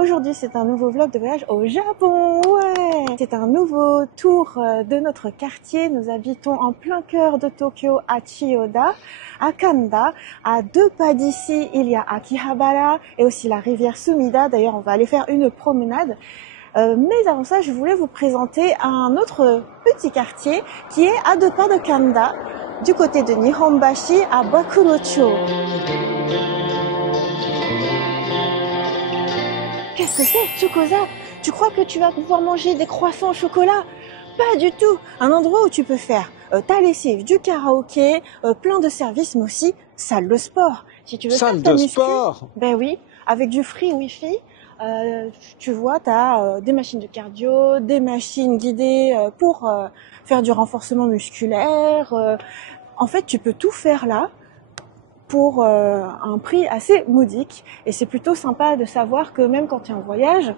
Aujourd'hui, c'est un nouveau vlog de voyage au Japon. Ouais, c'est un nouveau tour de notre quartier. Nous habitons en plein cœur de Tokyo, à Chiyoda, à Kanda. À 2 pas d'ici, il y a Akihabara et aussi la rivière Sumida. D'ailleurs, on va aller faire une promenade. Mais avant ça, je voulais vous présenter un autre petit quartier qui est à 2 pas de Kanda, du côté de Nihonbashi, à Bakunocho. Qu'est-ce que c'est, Chocoza? Tu crois que tu vas pouvoir manger des croissants au chocolat? Pas du tout. Un endroit où tu peux faire ta lessive, du karaoké, plein de services, mais aussi salle de sport. Si tu veux Salle faire ta de muscu, sport. ben oui, avec du free wifi, tu vois, tu as des machines de cardio, des machines guidées pour faire du renforcement musculaire. En fait, tu peux tout faire là pour un prix assez modique. Et c'est plutôt sympa de savoir que même quand tu es en voyage,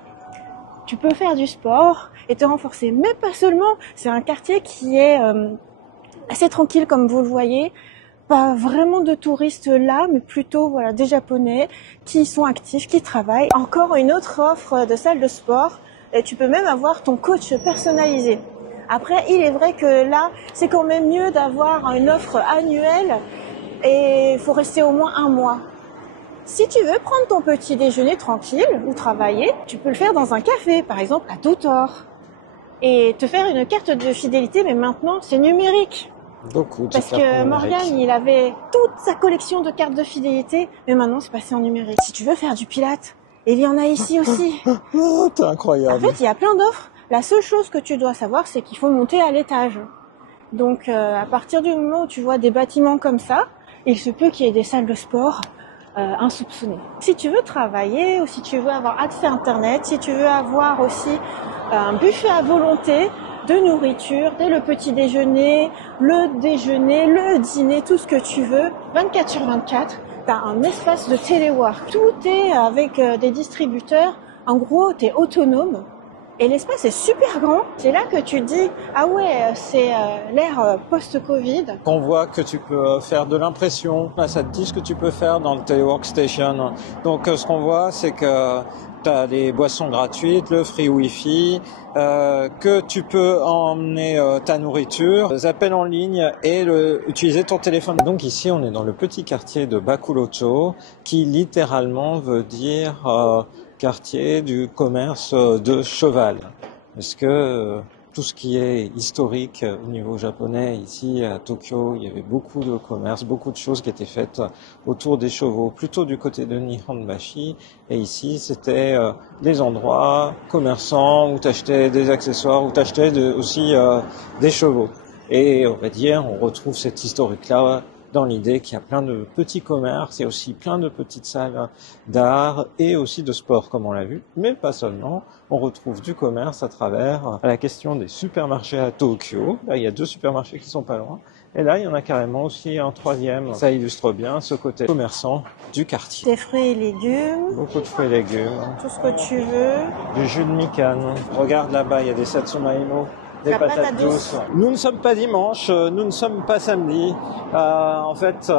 tu peux faire du sport et te renforcer. Mais pas seulement, c'est un quartier qui est assez tranquille comme vous le voyez. Pas vraiment de touristes là, mais plutôt voilà, des Japonais qui sont actifs, qui travaillent. Encore une autre offre de salle de sport. Et tu peux même avoir ton coach personnalisé. Après, il est vrai que là, c'est quand même mieux d'avoir une offre annuelle et il faut rester au moins un mois. Si tu veux prendre ton petit déjeuner tranquille ou travailler, tu peux le faire dans un café, par exemple à Totor, et te faire une carte de fidélité, mais maintenant c'est numérique. Beaucoup de Parce cartes que numériques. Morgane, il avait toute sa collection de cartes de fidélité, mais maintenant c'est passé en numérique. Si tu veux faire du pilates, il y en a ici aussi. Oh, t'es En incroyable. fait, il y a plein d'offres. La seule chose que tu dois savoir, c'est qu'il faut monter à l'étage. Donc, à partir du moment où tu vois des bâtiments comme ça, il se peut qu'il y ait des salles de sport insoupçonnées. Si tu veux travailler ou si tu veux avoir accès à Internet, si tu veux avoir aussi un buffet à volonté de nourriture, dès le petit déjeuner, le dîner, tout ce que tu veux, 24/24, tu as un espace de téléwork. Tout est avec des distributeurs. En gros, tu es autonome. Et l'espace est super grand. C'est là que tu dis, ah ouais, c'est l'ère post-Covid. On voit que tu peux faire de l'impression. Là, ça te dit ce que tu peux faire dans le Teleworkstation. Donc, ce qu'on voit, c'est que tu as les boissons gratuites, le free wifi, que tu peux emmener ta nourriture, les appels en ligne et utiliser ton téléphone. Donc ici, on est dans le petit quartier de Bakurocho, qui littéralement veut dire quartier du commerce de cheval. Parce que tout ce qui est historique au niveau japonais, ici à Tokyo, il y avait beaucoup de commerce, beaucoup de choses qui étaient faites autour des chevaux, plutôt du côté de Nihonbashi. Et ici, c'était des endroits commerçants où tu achetais des accessoires, où tu achetais aussi des chevaux. Et on va dire, on retrouve cette historique-là dans l'idée qu'il y a plein de petits commerces, il y a aussi plein de petites salles d'art et aussi de sport, comme on l'a vu, mais pas seulement. On retrouve du commerce à travers la question des supermarchés à Tokyo. Là, il y a 2 supermarchés qui sont pas loin. Et là, il y en a carrément aussi un 3e. Ça illustre bien ce côté commerçant du quartier. Des fruits et légumes. Beaucoup de fruits et légumes. Tout ce que tu veux. Du jus de mikan. Regarde là-bas, il y a des satsumaimo. Des patates douces. Nous ne sommes pas dimanche, nous ne sommes pas samedi. En fait,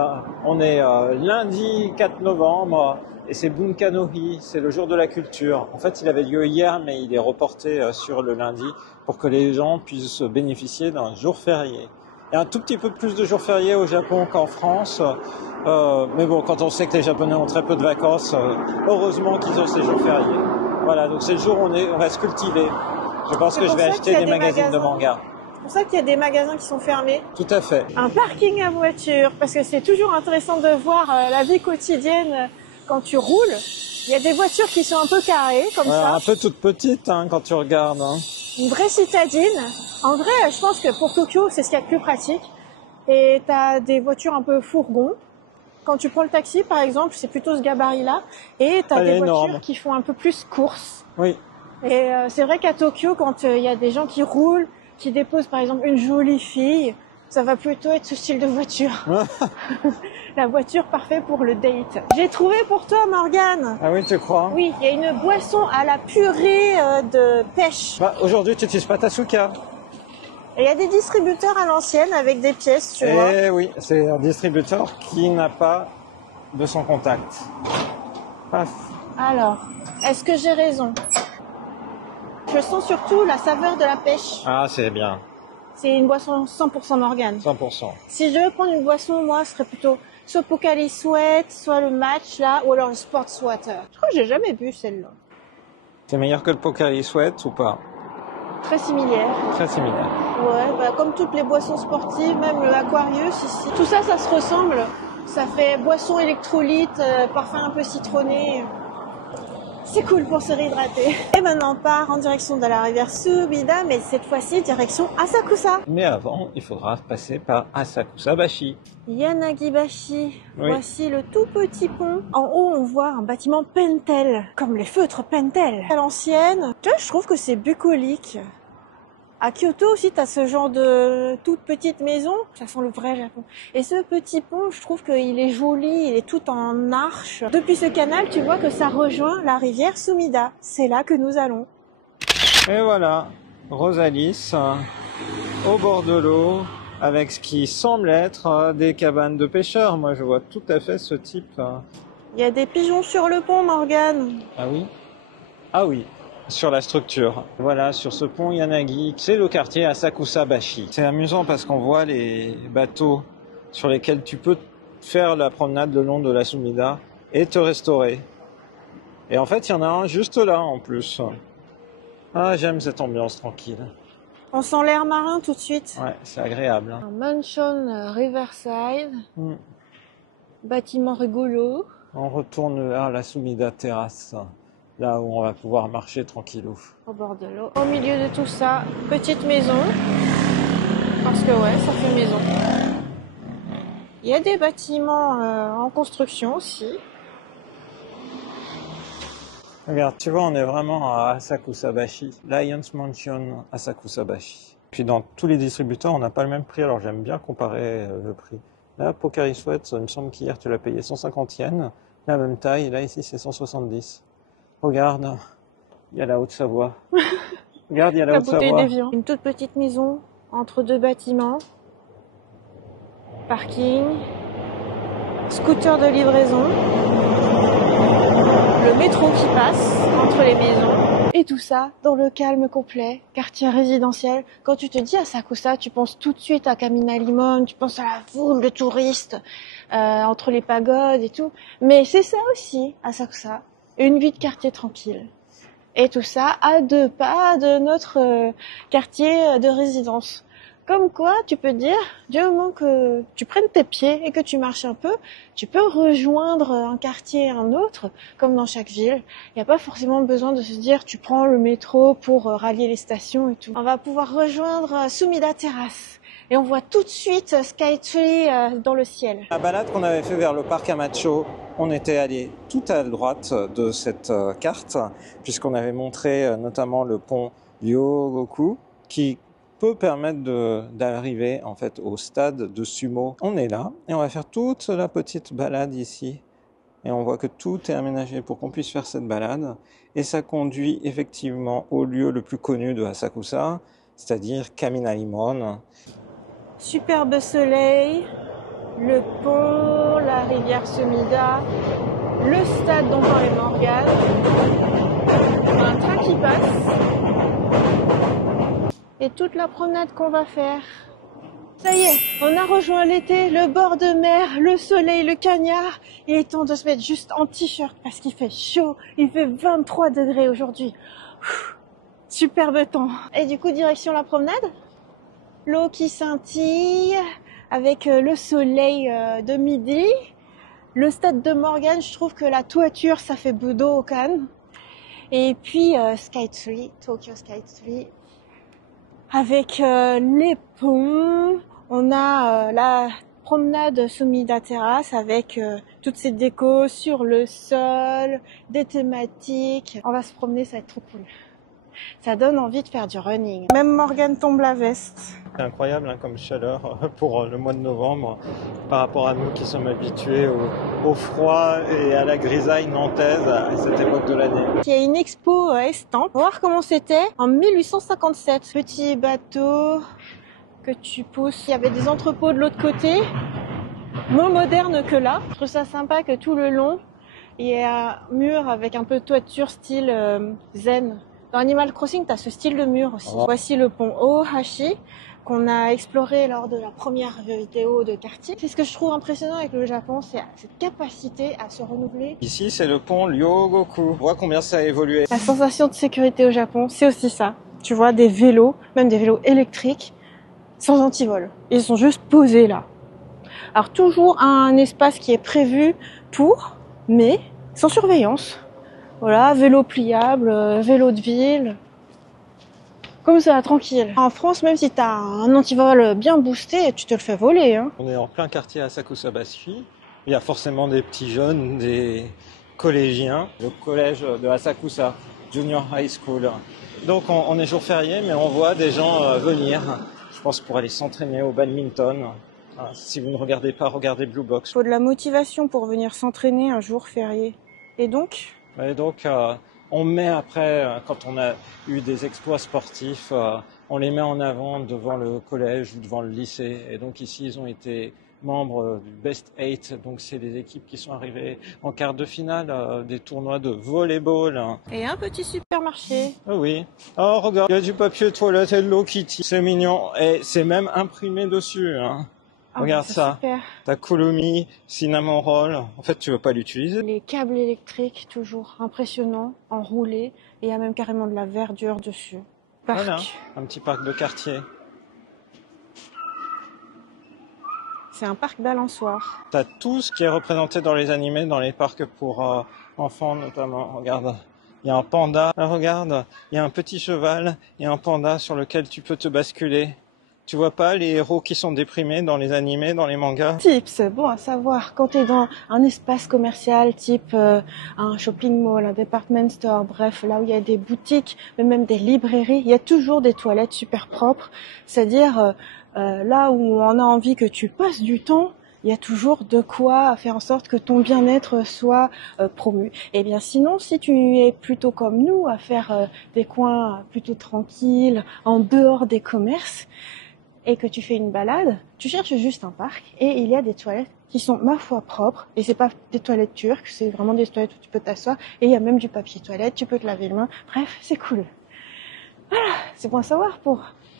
on est lundi 4 novembre et c'est Bunka no Hi, c'est le jour de la culture. En fait, il avait lieu hier, mais il est reporté sur le lundi pour que les gens puissent bénéficier d'un jour férié. Il y a un tout petit peu plus de jours fériés au Japon qu'en France. Mais bon, quand on sait que les Japonais ont très peu de vacances, heureusement qu'ils ont ces jours fériés. Voilà, donc c'est le jour où on va se cultiver. Je pense que je vais acheter des magazines de manga. C'est pour ça qu'il y a des magasins qui sont fermés. Tout à fait. Un parking à voiture, parce que c'est toujours intéressant de voir la vie quotidienne quand tu roules. Il y a des voitures qui sont un peu carrées, comme ça. Un peu toutes petites quand tu regardes. Une vraie citadine. En vrai, je pense que pour Tokyo, c'est ce qu'il y a de plus pratique. Et tu as des voitures un peu fourgons. Quand tu prends le taxi, par exemple, c'est plutôt ce gabarit-là. Et tu as des voitures qui font un peu plus course. Oui. Et c'est vrai qu'à Tokyo, quand il y a des gens qui roulent, qui déposent par exemple une jolie fille, ça va plutôt être ce style de voiture. La voiture parfaite pour le date. J'ai trouvé pour toi, Morgane. Ah oui, tu crois? Oui, il y a une boisson à la purée de pêche. Bah, aujourd'hui, tu n'utilises pas ta Suka. Et il y a des distributeurs à l'ancienne avec des pièces, tu vois. Eh oui, c'est un distributeur qui n'a pas de son contact. Paf. Alors, est-ce que j'ai raison? Je sens surtout la saveur de la pêche. Ah, c'est bien. C'est une boisson 100% Morgane. 100%. Si je devais prendre une boisson, moi, ce serait plutôt soit Pocari Sweat, soit le Match, là, ou alors le Sports Water. Je crois que j'ai jamais bu celle-là. C'est meilleur que le Pocari Sweat ou pas? Très similaire. Très similaire. Ouais, bah, comme toutes les boissons sportives, même le Aquarius ici. Tout ça, ça se ressemble. Ça fait boisson électrolyte, parfum un peu citronné. C'est cool pour se réhydrater. Et maintenant, on part en direction de la rivière Sumida, mais cette fois-ci, direction Asakusa. Mais avant, il faudra passer par Asakusa-bashi. Yanagibashi. Oui. Voici le tout petit pont. En haut, on voit un bâtiment Pentel, comme les feutres Pentel. À l'ancienne, tu vois, je trouve que c'est bucolique. À Kyoto aussi, t'as ce genre de toute petite maison. Ça sent le vrai Japon. Et ce petit pont, je trouve qu'il est joli, il est tout en arche. Depuis ce canal, tu vois que ça rejoint la rivière Sumida. C'est là que nous allons. Et voilà, Rosalis, au bord de l'eau, avec ce qui semble être des cabanes de pêcheurs. Moi, je vois tout à fait ce type. Il y a des pigeons sur le pont, Morgane. Ah oui? Ah oui, sur la structure. Voilà, sur ce pont Yanagi, c'est le quartier Asakusa-bashi. C'est amusant parce qu'on voit les bateaux sur lesquels tu peux faire la promenade le long de la Sumida et te restaurer. Et en fait, il y en a un juste là en plus. Ah, j'aime cette ambiance tranquille. On sent l'air marin tout de suite. Ouais, c'est agréable. Un mansion Riverside. Bâtiment rigolo. On retourne vers la Sumida Terrace, là où on va pouvoir marcher tranquillou. Au bord de l'eau. Au milieu de tout ça, petite maison. Parce que ouais, ça fait maison. Il y a des bâtiments en construction aussi. Regarde, tu vois, on est vraiment à Asakusa-bashi. Lions Mansion Asakusa-bashi. Puis dans tous les distributeurs, on n'a pas le même prix, alors j'aime bien comparer le prix. Là, Pocari Sweat, il me semble qu'hier tu l'as payé 150 yens, la même taille, là ici c'est 170. Regarde, il y a la Haute-Savoie. Regarde, il y a la Haute-Savoie. Une toute petite maison entre deux bâtiments. Parking. Scooter de livraison. Le métro qui passe entre les maisons. Et tout ça dans le calme complet, quartier résidentiel. Quand tu te dis Asakusa, tu penses tout de suite à Kamina Limon, tu penses à la foule de touristes entre les pagodes et tout. Mais c'est ça aussi, Asakusa, une vie de quartier tranquille. Et tout ça à 2 pas de notre quartier de résidence. Comme quoi, tu peux dire, du moment que tu prennes tes pieds et que tu marches un peu, tu peux rejoindre un quartier et un autre, comme dans chaque ville. Il n'y a pas forcément besoin de se dire, tu prends le métro pour rallier les stations et tout. On va pouvoir rejoindre Sumida Terrace. Et on voit tout de suite Skytree dans le ciel. La balade qu'on avait fait vers le parc Hamacho, on était allé tout à droite de cette carte, puisqu'on avait montré notamment le pont Ryogoku, qui peut permettre d'arriver en fait au stade de sumo. On est là et on va faire toute la petite balade ici. Et on voit que tout est aménagé pour qu'on puisse faire cette balade. Et ça conduit effectivement au lieu le plus connu de Asakusa, c'est-à-dire Kamina Limon. Superbe soleil, le pont, la rivière Sumida, le stade dont parlait Morgane, un train qui passe et toute la promenade qu'on va faire. Ça y est, on a rejoint l'été, le bord de mer, le soleil, le cagnard. Il est temps de se mettre juste en t-shirt parce qu'il fait chaud, il fait 23 degrés aujourd'hui. Superbe temps. Et du coup, direction la promenade. L'eau qui scintille avec le soleil de midi. Le stade de Morgane, je trouve que la toiture, ça fait Budokan. Et puis Skytree, Tokyo Skytree. Avec les ponts, on a la promenade Sumida Terrace avec toutes ces décos sur le sol, des thématiques. On va se promener, ça va être trop cool. Ça donne envie de faire du running. Même Morgane tombe la veste. C'est incroyable hein, comme chaleur pour le mois de novembre par rapport à nous qui sommes habitués au froid et à la grisaille nantaise à cette époque de l'année. Il y a une expo estampes. On va voir comment c'était en 1857. Petit bateau que tu pousses. Il y avait des entrepôts de l'autre côté, moins modernes que là. Je trouve ça sympa que tout le long, Il y a un mur avec un peu de toiture style zen. Dans Animal Crossing, tu as ce style de mur aussi. Voici le pont Ohashi qu'on a exploré lors de la première vidéo de quartier. C'est ce que je trouve impressionnant avec le Japon, c'est cette capacité à se renouveler. Ici, c'est le pont Ryogoku. On voit combien ça a évolué. La sensation de sécurité au Japon, c'est aussi ça. Tu vois, des vélos, même des vélos électriques, sans antivol. Ils sont juste posés là. Alors toujours un espace qui est prévu pour, mais sans surveillance. Voilà, vélo pliable, vélo de ville, comme ça, tranquille. En France, même si t'as un antivol bien boosté, tu te le fais voler. Hein. On est en plein quartier Asakusa-Bashi. Il y a forcément des petits jeunes, des collégiens. Le collège de Asakusa, Junior High School. Donc on est jour férié, mais on voit des gens venir, je pense pour aller s'entraîner au badminton. Si vous ne regardez pas, regardez Blue Box. Il faut de la motivation pour venir s'entraîner un jour férié. Et donc on met après, quand on a eu des exploits sportifs, on les met en avant devant le collège ou devant le lycée. Et donc ici, ils ont été membres du Best 8. Donc c'est des équipes qui sont arrivées en quart de finale des tournois de volleyball. Et un petit supermarché. Oh oui. Oh regarde, il y a du papier toilette et de Hello Kitty. C'est mignon. Et c'est même imprimé dessus. Hein. Regarde ça, ta Kurumi, cinnamon roll, en fait tu veux pas l'utiliser. Les câbles électriques, toujours impressionnants, enroulés, et il y a même carrément de la verdure dessus. Parc. Voilà, un petit parc de quartier. C'est un parc balançoire. T'as tout ce qui est représenté dans les animés, dans les parcs pour enfants notamment, regarde. Il y a un panda, là, regarde, il y a un petit cheval et un panda sur lequel tu peux te basculer. Tu vois pas les héros qui sont déprimés dans les animés, dans les mangas? Tips, bon à savoir, quand tu es dans un espace commercial type un shopping mall, un department store, bref, là où il y a des boutiques, mais même des librairies, il y a toujours des toilettes super propres. C'est-à-dire, là où on a envie que tu passes du temps, il y a toujours de quoi faire en sorte que ton bien-être soit promu. Et bien sinon, si tu es plutôt comme nous, à faire des coins plutôt tranquilles, en dehors des commerces, et que tu fais une balade, tu cherches juste un parc et il y a des toilettes qui sont ma foi propres et c'est pas des toilettes turques, c'est vraiment des toilettes où tu peux t'asseoir et il y a même du papier toilette, tu peux te laver les mains, bref, c'est cool. Voilà, c'est bon à savoir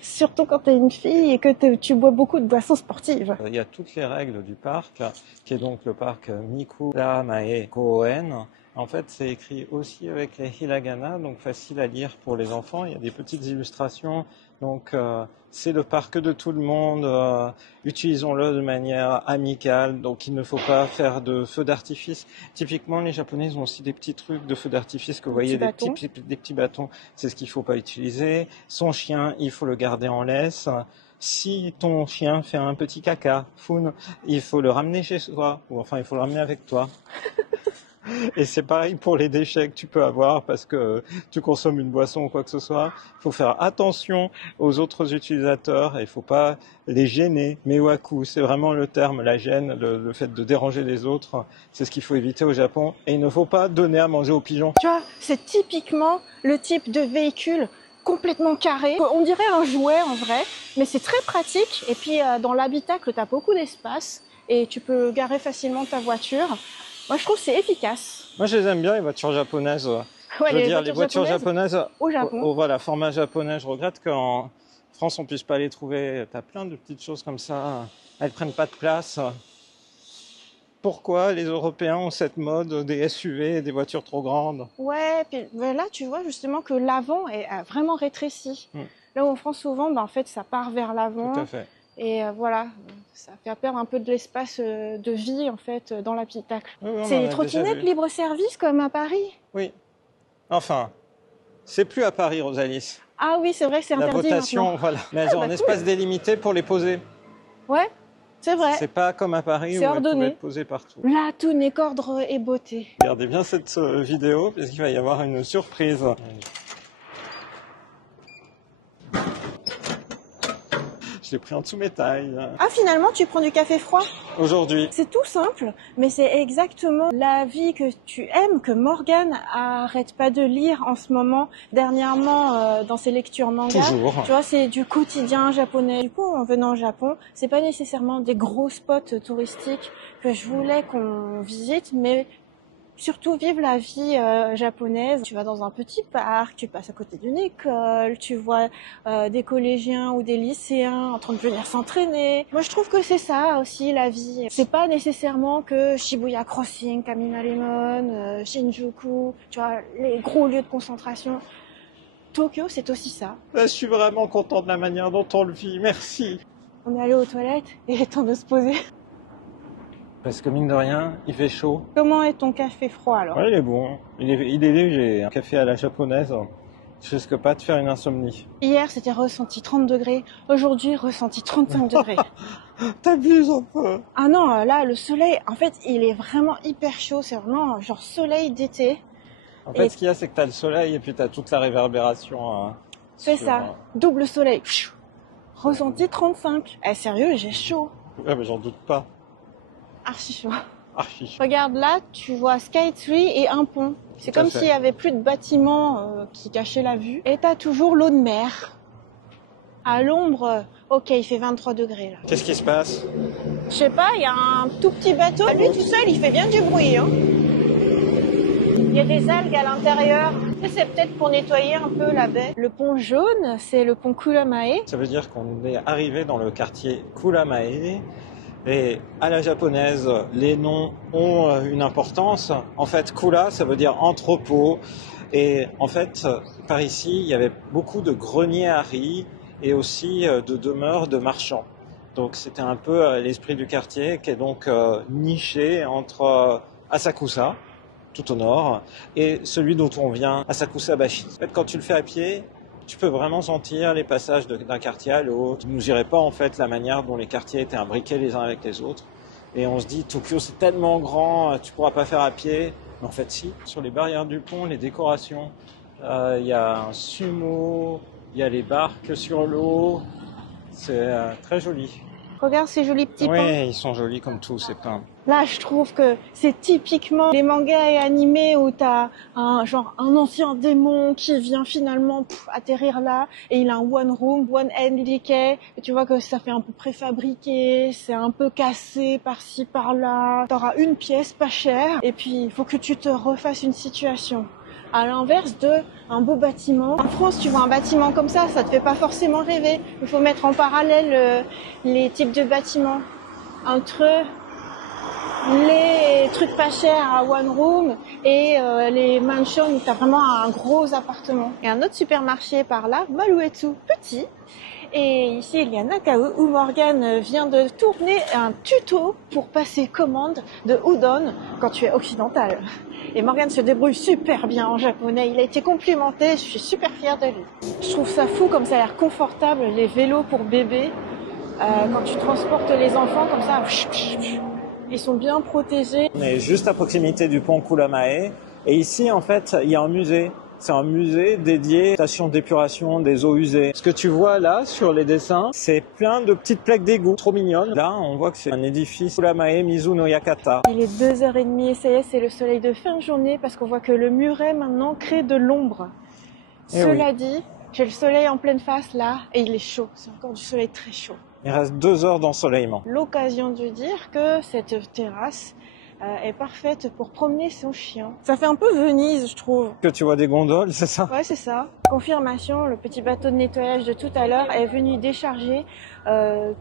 surtout quand t'es une fille et que tu bois beaucoup de boissons sportives. Il y a toutes les règles du parc, qui est donc le parc Mikura-mae Koen. En fait, c'est écrit aussi avec les hiragana, donc facile à lire pour les enfants. Il y a des petites illustrations. Donc, c'est le parc de tout le monde. Utilisons-le de manière amicale. Donc, il ne faut pas faire de feux d'artifice. Typiquement, les Japonais ont aussi des petits trucs de feux d'artifice que vous voyez, des petits bâtons. C'est ce qu'il ne faut pas utiliser. Son chien, il faut le garder en laisse. Si ton chien fait un petit caca, il faut le ramener chez soi. Ou enfin, il faut le ramener avec toi. Et c'est pareil pour les déchets que tu peux avoir parce que tu consommes une boisson ou quoi que ce soit. Il faut faire attention aux autres utilisateurs et il faut pas les gêner. Mewaku, c'est vraiment le terme, la gêne, le fait de déranger les autres. C'est ce qu'il faut éviter au Japon. Et il ne faut pas donner à manger aux pigeons. Tu vois, c'est typiquement le type de véhicule complètement carré. On dirait un jouet en vrai, mais c'est très pratique. Et puis dans l'habitacle, tu as beaucoup d'espace et tu peux garer facilement ta voiture. Moi, je trouve que c'est efficace. Moi, je les aime bien, les voitures japonaises. Ouais, je veux dire, les voitures japonaises au Japon. Voilà, format japonais. Je regrette qu'en France, on puisse pas les trouver. Tu as plein de petites choses comme ça. Elles prennent pas de place. Pourquoi les Européens ont cette mode des SUV et des voitures trop grandes? Ouais, puis là, tu vois justement que l'avant est vraiment rétréci. Là où en France, souvent, en fait, ça part vers l'avant. Tout à fait. Et voilà, ça fait perdre un peu de l'espace de vie en fait dans l'habitacle. Oui, c'est les trottinettes libre-service comme à Paris. Oui. Enfin, c'est plus à Paris, Rosalie. Ah oui, c'est vrai que c'est interdit. La votation, maintenant. voilà. Mais elles ont un espace délimité pour les poser. Ouais, c'est vrai. C'est pas comme à Paris où elles pouvaient être posées partout. Là, tout n'est qu'ordre et beauté. Regardez bien cette vidéo parce qu'il va y avoir une surprise. Je l'ai pris en dessous mes tailles. Ah, finalement, tu prends du café froid? Aujourd'hui. C'est tout simple, mais c'est exactement la vie que tu aimes, que Morgane arrête pas de lire en ce moment, dernièrement, dans ses lectures manga. Toujours. Tu vois, c'est du quotidien japonais. Du coup, en venant au Japon, c'est pas nécessairement des gros spots touristiques que je voulais qu'on visite, mais surtout vivre la vie japonaise. Tu vas dans un petit parc, tu passes à côté d'une école, tu vois des collégiens ou des lycéens en train de venir s'entraîner. Moi, je trouve que c'est ça aussi la vie. C'est pas nécessairement que Shibuya Crossing, Kaminarimon, Shinjuku, tu vois, les gros lieux de concentration. Tokyo, c'est aussi ça. Je suis vraiment content de la manière dont on le vit, merci. On est allé aux toilettes et il est temps de se poser. Parce que mine de rien, il fait chaud. Comment est ton café froid alors? Ouais, il est bon. Il est léger. Un café à la japonaise, je risque pas de faire une insomnie. Hier, c'était ressenti 30 degrés. Aujourd'hui, ressenti 35 degrés. T'abuses un peu. Ah non, là, le soleil, en fait, il est vraiment hyper chaud. C'est vraiment genre soleil d'été. En fait, ce qu'il y a, c'est que t'as le soleil et puis t'as toute la réverbération. C'est ça. Double soleil. Ressenti 35. Eh, sérieux, j'ai chaud. Ouais, mais j'en doute pas. Archi chaud. Archi chaud. Regarde là, tu vois Skytree et un pont. C'est comme s'il y avait plus de bâtiments qui cachaient la vue. Et t'as toujours l'eau de mer. À l'ombre, ok, il fait 23 degrés là. Qu'est-ce qui se passe? Je sais pas, il y a un tout petit bateau. Lui tout seul, il fait bien du bruit. Hein. Il y a des algues à l'intérieur. C'est peut-être pour nettoyer un peu la baie. Le pont jaune, c'est le pont Kuramae. Ça veut dire qu'on est arrivé dans le quartier Kuramae. Et à la japonaise, les noms ont une importance. En fait, Kura, ça veut dire entrepôt. Et en fait, par ici, il y avait beaucoup de greniers à riz et aussi de demeures de marchands. Donc c'était un peu l'esprit du quartier qui est donc niché entre Asakusa, tout au nord, et celui dont on vient, Asakusa-bashi. En fait, quand tu le fais à pied, tu peux vraiment sentir les passages d'un quartier à l'autre. Tu ne nous dirais pas en fait la manière dont les quartiers étaient imbriqués les uns avec les autres. Et on se dit, Tokyo c'est tellement grand, tu pourras pas faire à pied. Mais en fait si, sur les barrières du pont, les décorations, il y a un sumo, il y a les barques sur l'eau, c'est très joli. Regarde ces jolis petits pins. Oui, ils sont jolis comme tout, ces pins. Là, je trouve que c'est typiquement les mangas et animés où t'as un ancien démon qui vient finalement atterrir là et il a un one room, one NDK. Et tu vois que ça fait un peu préfabriqué, c'est un peu cassé par-ci par-là. T'auras une pièce pas chère et puis il faut que tu te refasses une situation. À l'inverse de un beau bâtiment. En France, tu vois un bâtiment comme ça te fait pas forcément rêver. Il faut mettre en parallèle les types de bâtiments. Entre les trucs pas chers à one room et les mansions où tu as vraiment un gros appartement. Et un autre supermarché par là, Maruetsu, petit. Et ici, il y a Nakao où Morgane vient de tourner un tuto pour passer commande de udon quand tu es occidental. Et Morgane se débrouille super bien en japonais. Il a été complimenté, je suis super fière de lui. Je trouve ça fou comme ça a l'air confortable, les vélos pour bébés. Quand tu transportes les enfants comme ça, ils sont bien protégés. On est juste à proximité du pont Kuramae. Et ici, en fait, il y a un musée. C'est un musée dédié à la station d'épuration des eaux usées. Ce que tu vois là, sur les dessins, c'est plein de petites plaques d'égout, trop mignonnes. Là, on voit que c'est un édifice Kuramae Mizu no Yakata. Il est 2h30 et ça y est, c'est le soleil de fin de journée parce qu'on voit que le muret maintenant crée de l'ombre. Cela dit, j'ai le soleil en pleine face là et il est chaud. C'est encore du soleil très chaud. Il reste 2 heures d'ensoleillement. L'occasion de dire que cette terrasse est parfaite pour promener son chien. Ça fait un peu Venise, je trouve. Que tu vois des gondoles, c'est ça? Ouais, c'est ça. Confirmation, le petit bateau de nettoyage de tout à l'heure est venu décharger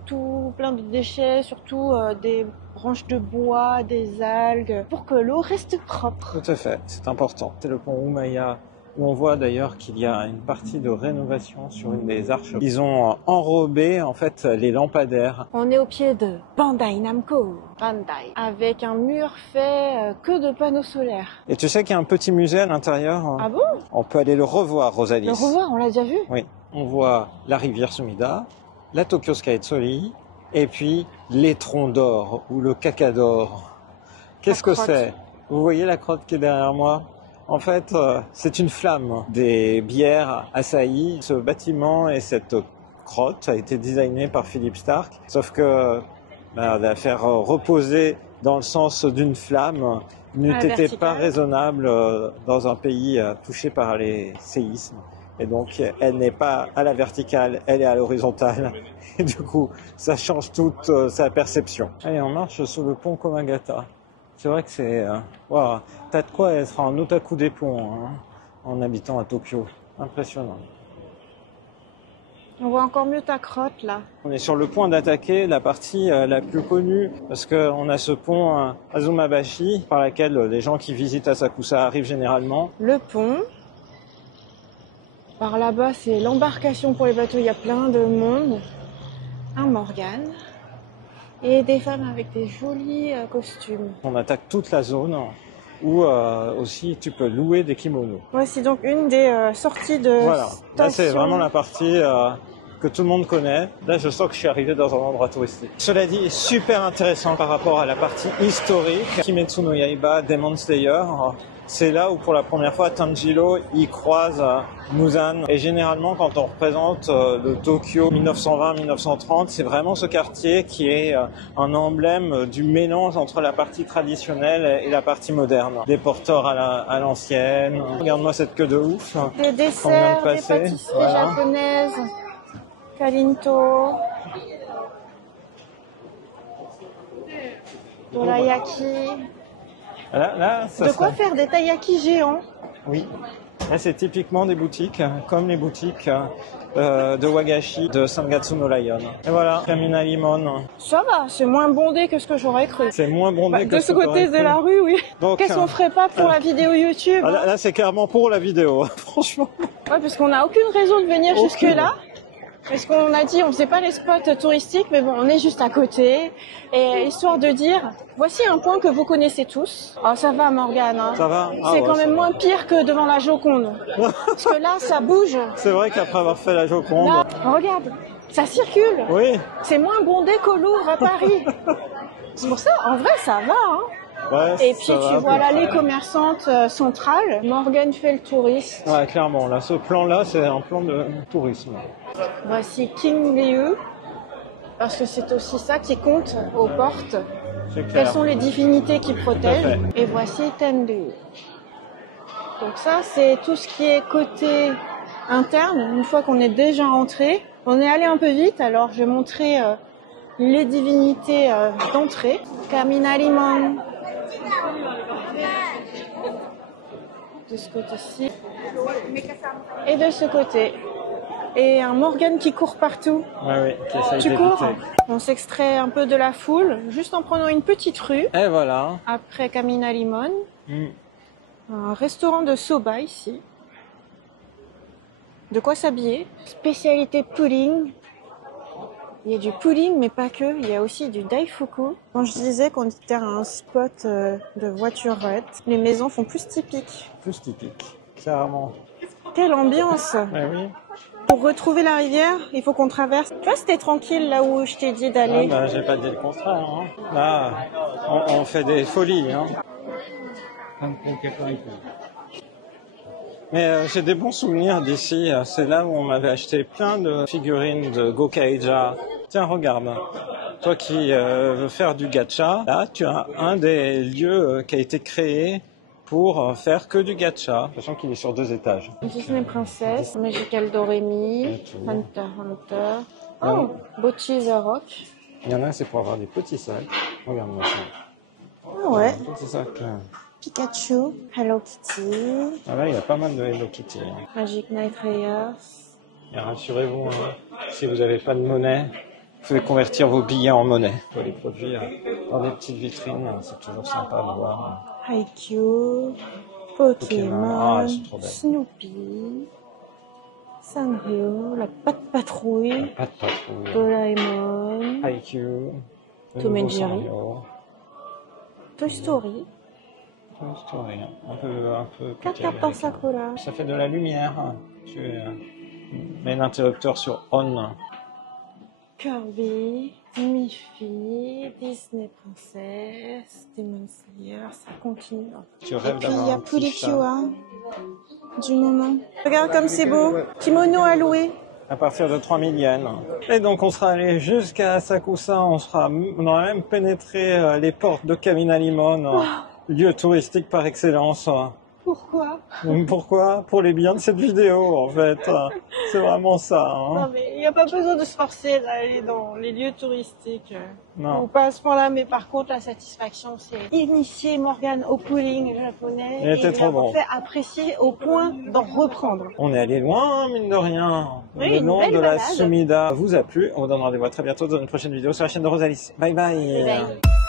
tout plein de déchets, surtout des branches de bois, des algues, pour que l'eau reste propre. Tout à fait, c'est important. C'est le pont Umaya, où on voit d'ailleurs qu'il y a une partie de rénovation sur une des arches. Ils ont enrobé en fait les lampadaires. On est au pied de Bandai Namco, Bandai, avec un mur fait que de panneaux solaires. Et tu sais qu'il y a un petit musée à l'intérieur. Ah bon? On peut aller le revoir, Rosalie. Le revoir, on l'a déjà vu? Oui, on voit la rivière Sumida, la Tokyo Skytree, et puis l'étron d'or ou le caca d'or. Qu'est-ce que c'est? Vous voyez la crotte qui est derrière moi? En fait, c'est une flamme des bières Asahi. Ce bâtiment et cette crotte a été designé par Philippe Stark. Sauf que la faire reposer dans le sens d'une flamme n'eût été pas raisonnable dans un pays touché par les séismes. Et donc, elle n'est pas à la verticale, elle est à l'horizontale. Et du coup, ça change toute sa perception. Allez, on marche sous le pont Komagata. C'est vrai que c'est... Wow, t'as de quoi être en otaku des ponts hein, en habitant à Tokyo. Impressionnant. On voit encore mieux ta crotte là. On est sur le point d'attaquer la partie la plus connue parce qu'on a ce pont Azumabashi par laquelle les gens qui visitent Asakusa arrivent généralement. Le pont. Par là-bas, c'est l'embarcation pour les bateaux. Il y a plein de monde. Un Morgane. Et des femmes avec des jolis costumes. On attaque toute la zone où aussi tu peux louer des kimonos. Voici donc une des sorties de Voilà, station. là c'est vraiment la partie que tout le monde connaît. Là je sens que je suis arrivé dans un endroit touristique. Cela dit, super intéressant par rapport à la partie historique. Kimetsu no Yaiba, Demon Slayer. C'est là où pour la première fois Tanjiro y croise Muzan. Et généralement quand on représente le Tokyo 1920-1930, c'est vraiment ce quartier qui est un emblème du mélange entre la partie traditionnelle et la partie moderne. Des porteurs à l'ancienne. Regarde-moi cette queue de ouf. Des desserts, des pâtisseries japonaises, Kalinto, dorayaki. Là, ça de quoi faire des taiyaki géants. Oui. Là, c'est typiquement des boutiques, comme les boutiques de Wagashi, de Sangatsu no Lion. Et voilà, Kamina Limon. Ça va, c'est moins bondé que ce que j'aurais cru. C'est moins bondé que de ce côté de la rue, oui. Qu'est-ce qu'on ferait pas pour la vidéo YouTube Là, c'est clairement pour la vidéo, franchement. Ouais, parce qu'on n'a aucune raison de venir jusque-là. Parce qu'on a dit, on faisait pas les spots touristiques, mais bon, on est juste à côté. Et histoire de dire, voici un point que vous connaissez tous. Oh, ça va, Morgane. Hein. Ça va c'est quand même moins pire que devant la Joconde. Parce que là, ça bouge. C'est vrai qu'après avoir fait la Joconde... Là, regarde, ça circule. Oui. C'est moins bondé qu'au Louvre à Paris. C'est pour ça, en vrai, ça va. Hein. Ouais, et puis tu vois l'allée commerçante centrale. Morgane fait le touriste. Ouais, clairement. Là, ce plan-là, c'est un plan de tourisme. Voici King Liu, parce que c'est aussi ça qui compte aux portes. Quelles sont les divinités qui protègent. Et voici Tendu. Donc ça, c'est tout ce qui est côté interne. Une fois qu'on est déjà entré, on est allé un peu vite, alors je vais montrer les divinités d'entrée. Kaminarimon. De ce côté-ci. Et de ce côté. Et un Morgane qui court partout. Ouais, oui, qui essaye tu d'éviter. cours. On s'extrait un peu de la foule, juste en prenant une petite rue. Et voilà. Après Kamina Limon. Un restaurant de soba ici. De quoi s'habiller. Spécialité pudding. Il y a du pudding, mais pas que. Il y a aussi du daifuku. Quand je disais qu'on était à un spot de voiturettes, les maisons font plus typiques. Plus typique, clairement. Quelle ambiance! Ouais, oui. Pour retrouver la rivière, il faut qu'on traverse. Tu vois, c'était tranquille là où je t'ai dit d'aller. Ah bah, j'ai pas dit le contraire. Hein. Là, on fait des folies. Hein. Mais j'ai des bons souvenirs d'ici. C'est là où on m'avait acheté plein de figurines de Gokaija. Tiens, regarde. Toi qui veux faire du gacha, là, tu as un des lieux qui a été créé pour faire que du gacha, sachant qu'il est sur 2 étages. Disney Princess, Magical Doremi, Hunter Hunter. Oh, Bocchi the Rock. Il y en a un, c'est pour avoir des petits sacs. Regarde-moi ça. Ah ouais. Petit sac. Pikachu, Hello Kitty. Ah là, il y a pas mal de Hello Kitty. Hein. Magic Knight Rayers. Et rassurez-vous, hein, si vous n'avez pas de monnaie, vous pouvez convertir vos billets en monnaie. Vous pouvez les produire dans des petites vitrines, c'est toujours sympa de voir. Haikyuu, Pokémon, Snoopy, Sanrio, la Patte Patrouille, Doraemon, Haikyuu, Tom et Jerry, Toy Story, un peu Captain Sakura. Ça fait de la lumière. Tu mets un interrupteur sur on. Kirby, Miffy, Disney Princess, Demon Slayer, ça continue. Tu rêves et puis il y a d'avoir Pulicchio, hein, du moment. Regarde comme c'est beau, kimono à louer. À partir de 3000 yens. Et donc on sera allé jusqu'à Asakusa, on a même pénétré les portes de Kamina Limon, lieu touristique par excellence. Pourquoi? Donc pourquoi? Pour les biens de cette vidéo, en fait. C'est vraiment ça. Non, Hein. mais il n'y a pas besoin de se forcer d'aller dans les lieux touristiques. Non. Ou pas à ce point-là, mais par contre, la satisfaction, c'est initier Morgane au pooling japonais. Il était et trop lui avoir bon. fait apprécier au point d'en reprendre. On est allé loin, mine de rien. Oui, Le une nom belle de la balade. Sumida vous a plu. On vous donne rendez-vous à très bientôt dans une prochaine vidéo sur la chaîne de Rosalis. Bye bye. Bye bye.